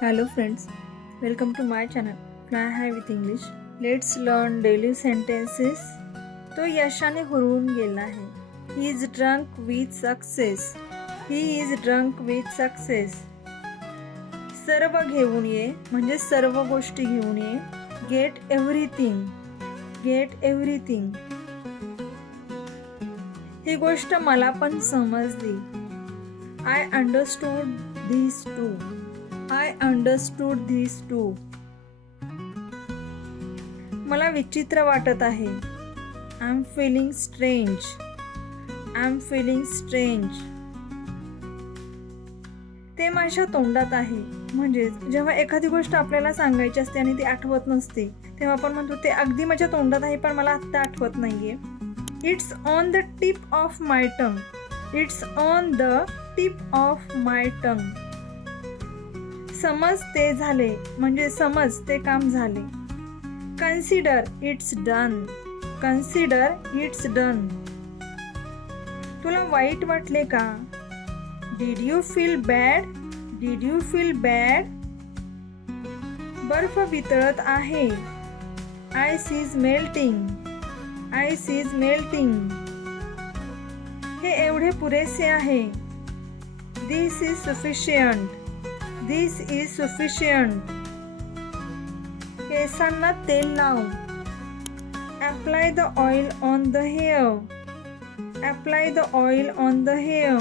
Hello friends, welcome to my channel Fly High with English. Let's learn daily sentences. तो यशाने हुरळून गेला आहे. He is drunk with success. He is drunk with success. सर्व घेऊन ये म्हणजे सर्व गोष्टी घेऊन ये. Get everything. Get everything. ही गोष्ट मला पण समजली. I understood this too. I understood this too. मला विचित्र वाटत आहे. I'm feeling strange. I'm feeling strange. ते माझ्या तोंडात आहे. म्हणजे जेव्हा एखादी गोष्ट आपल्याला सांगायची असते आणि ती आठवत नसते तेव्हा आपण म्हणतो ते अगदी माझ्या तोंडात आहे पण मला आत्ता आठवत नाहीये. It's on the tip of my tongue. It's on the tip of my tongue. समज ते झाले म्हणजे समज ते काम झाले. Consider it's done. Consider it's done. तुला वाईट वाटले का? Did you feel bad? Did you feel bad? बर्फ वितळत आहे. Ice is melting. Ice is melting. हे एवढे पुरेसे आहे. This is sufficient. This is sufficient. केसांना तेल लाव. Apply the oil on the hair. Apply the oil on the hair.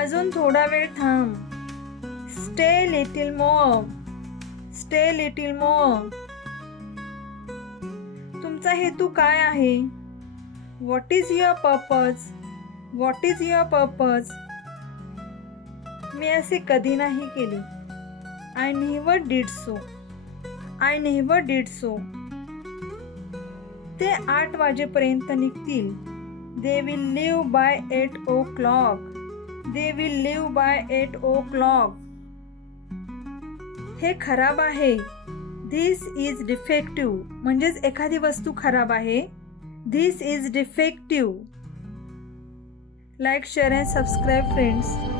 अजून थोडा वेळ थांब. Stay little more. Stay little more. तुमचा हेतू काय आहे? What is your purpose? What is your purpose? मी असे कधी नाही केले. I never did so. I never did so. ते 8 वाजेपर्यंत निघतील. They will leave by 8 o'clock. They will leave by 8 o'clock. हे खराब आहे. This is defective. म्हणजेच एखादी वस्तू खराब आहे. This is defective. Like, share and subscribe friends.